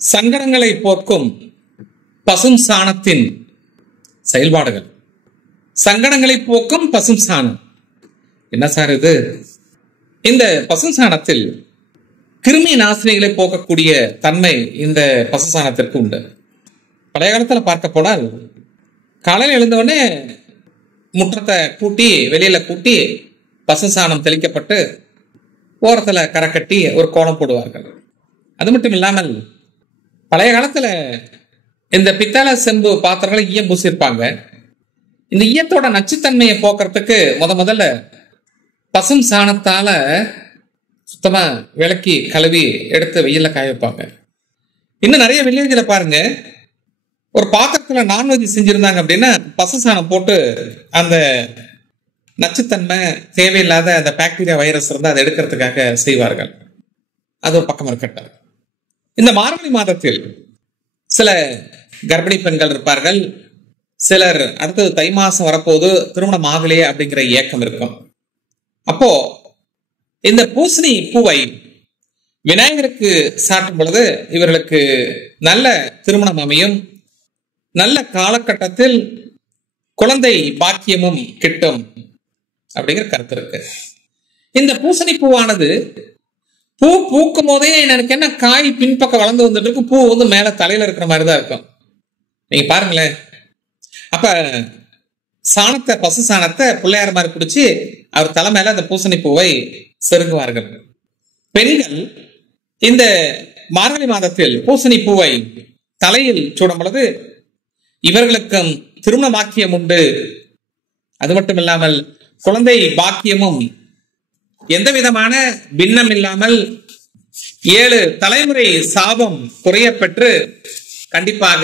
சங்கடங்களை போக்கும் பசும் சாணத்தின் செயல்பாடுகள். சங்கடங்களை போக்கும் பசும் சாணம் என்ன சார் இது? இந்த பசும் சாணத்தில் கிருமி நாசினிகளை போக்கக்கூடிய தன்மை இந்த பசு சாணத்திற்கு உண்டு. பழைய காலத்துல பார்க்க போனால் காலையில் எழுந்தவுடனே முற்றத்தை கூட்டி வெளியில கூட்டி பசு சாணம் தெளிக்கப்பட்டு ஓரத்துல கரை கட்டி ஒரு கோலம் போடுவார்கள். அது மட்டும் இல்லாமல் பழைய காலத்துல இந்த பித்தளை செம்பு பாத்திரங்களை ஈயம் பூசியிருப்பாங்க. இந்த ஈயத்தோட நச்சுத்தன்மையை போக்குறதுக்கு முதல்ல பசும் சாணத்தால சுத்தமா விளக்கி கழுவி எடுத்து வெயில காய வைப்பாங்க. இன்னும் நிறைய வில்லேஜ்ல பாருங்க, ஒரு பாத்திரத்துல நான்வெஜ் செஞ்சிருந்தாங்க அப்படின்னா பசு சாணம் போட்டு அந்த நச்சுத்தன்மை தேவையில்லாத அந்த பாக்டீரியா வைரஸ் இருந்தா அதை எடுக்கிறதுக்காக செய்வார்கள். அது ஒரு பக்கம் இருக்கட்டும். இந்த மார்கழி மாதத்தில் சில கர்ப்பிணி பெண்கள் இருப்பார்கள். சிலர் அடுத்தது தை மாசம் வரப்போது திருமணம் ஆகலையே அப்படிங்கிற ஏக்கம் இருக்கும். அப்போ இந்த பூசணி பூவை விநாயகருக்கு சாட்டும் பொழுது இவர்களுக்கு நல்ல திருமணம் அமையும், நல்ல காலகட்டத்தில் குழந்தை பாக்கியமும் கிட்டும் அப்படிங்கிற கருத்து இருக்கு. இந்த பூசணி பூவானது பூ பூக்கும் போதே எனக்கு என்ன காய் பின்பக்கம் வளர்ந்து வந்துட்டு இருக்கு, பூ வந்து மேல தலையில இருக்கிற மாதிரிதான் இருக்கும். நீங்க பாருங்களேன். அப்ப சாணத்தை பசு சாணத்தை பிள்ளையார் மாதிரி பிடிச்சி அவர் தலை மேல அந்த பூசணி பூவை செருங்குவார்கள். பெண்கள் இந்த மார்கழி மாதத்தில் பூசணி பூவை தலையில் சூடும் பொழுது இவர்களுக்கும் திருமண பாக்கியம் உண்டு. அது மட்டும் இல்லாமல் குழந்தை பாக்கியமும் எந்த விதமான பின்னம் இல்லாமல் 7 தலைமுறை சாபம் குறைய பெற்று கண்டிப்பாக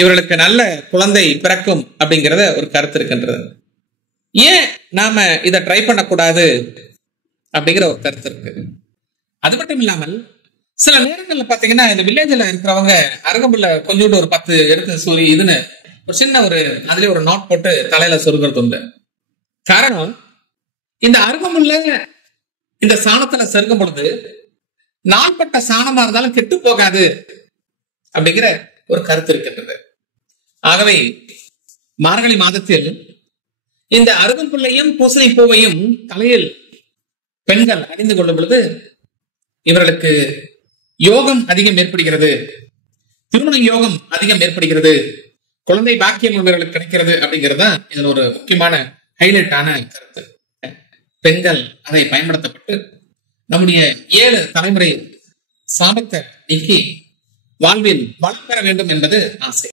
இவர்களுக்கு நல்ல குழந்தை பிறக்கும் அப்படிங்கிறத ஒரு கருத்து இருக்கின்றது. ஏன் நாம இதை ட்ரை பண்ணக்கூடாது அப்படிங்கிற ஒரு கருத்து இருக்கு. அது மட்டும் இல்லாமல் சில நேரங்கள்ல பாத்தீங்கன்னா இந்த வில்லேஜ்ல இருக்கிறவங்க அருகம்புல்ல கொஞ்சோண்டு ஒரு 10 எடுத்து சூரி இதுன்னு ஒரு சின்ன ஒரு அதுல ஒரு நாட் போட்டு தலையில சொருகிறது உண்டு. காரணம், இந்த அருகம்புல்ல இந்த சாணத்துல செருகும் பொழுது நாள்பட்ட சாணமா இருந்தாலும் கெட்டு போகாது அப்படிங்கிற ஒரு கருத்து இருக்கின்றது. ஆகவே மார்கழி மாதத்தில் இந்த அருகம்புல்லையும் பூசணி பூவையும் தலையில் பெண்கள் அணிந்து கொள்ளும் பொழுது இவர்களுக்கு யோகம் அதிகம் ஏற்படுகிறது, திருமண யோகம் அதிகம் ஏற்படுகிறது, குழந்தை பாக்கியம் இவர்களுக்கு கிடைக்கிறது அப்படிங்கிறது இதுல ஒரு முக்கியமான ஹைலைட்டான கருத்து. பெண்கள் அதை பயன்படுத்தப்பட்டு நம்முடைய 7 தலைமுறை சாபத்தை நீக்கி வாழ்வில் வளம் பெற வேண்டும் என்பது ஆசை.